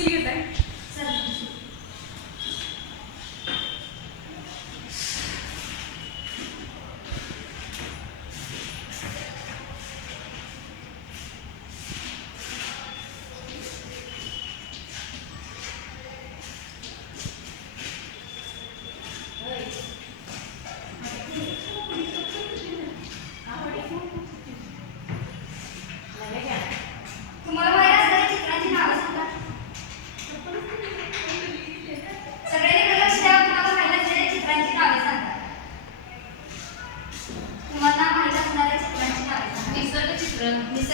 Скільки день?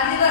അതിന്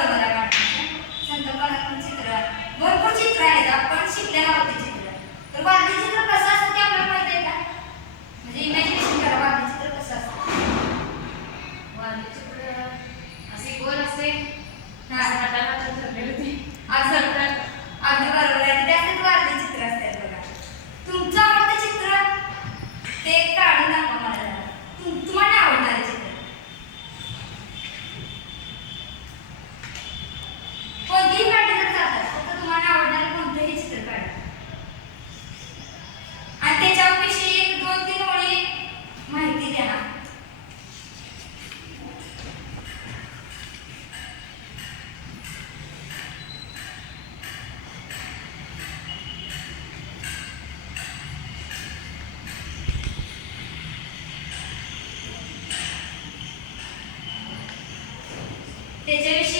Did you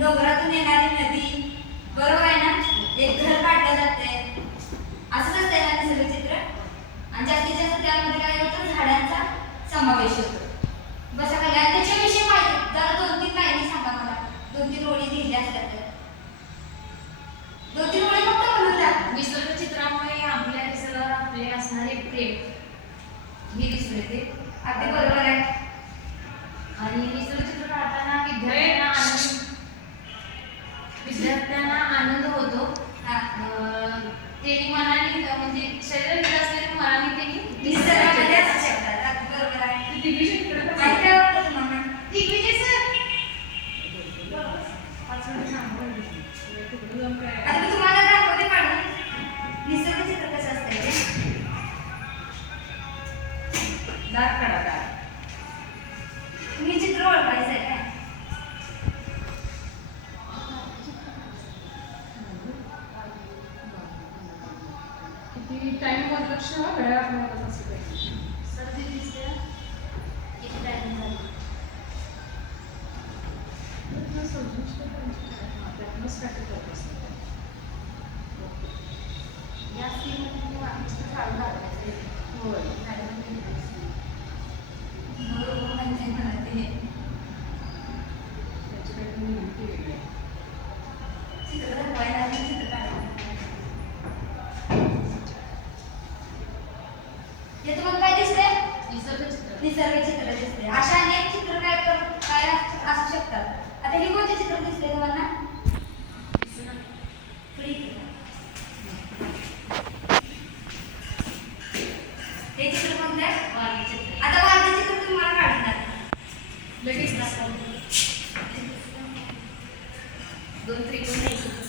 डोंगरातून येणारी नदी. बरोबर आहे ना? एक घर काढलं जाते असंच असते ना निसर्ग चित्र? आणि जास्तीत जास्त त्यामध्ये काय होतं? झाडांचा समावेश होतो. बस कला त्याच्याविषयी माहिती जरा दोन तीन लाईनी सांगा मला. दोन तीन ओळी लिहिल्या असल्या तर. दोन तीन ओळी फक्त म्हणून द्या. निसर्ग चित्रामुळे आपल्या निसर्गावर आपले असणारे प्रेम. हे दिसून येते अगदी बरोबर आहे. आणि निसर्ग चित्र काढताना विद्यार्थी विद्यार्थ्यांना आनंद होतो. त्यांनी मनाने म्हणजे शरीर असलेल्या मनाने त्यांनी बरोबर आहे. continua aberto, né? निसर्ग चित्र दिसते. अशा अनेक चित्र काय काय असू शकतात. आता हे कोणते चित्र दिसते तुम्हाला? हे चित्र आहे? आता तुम्हाला दोन त्रिकोण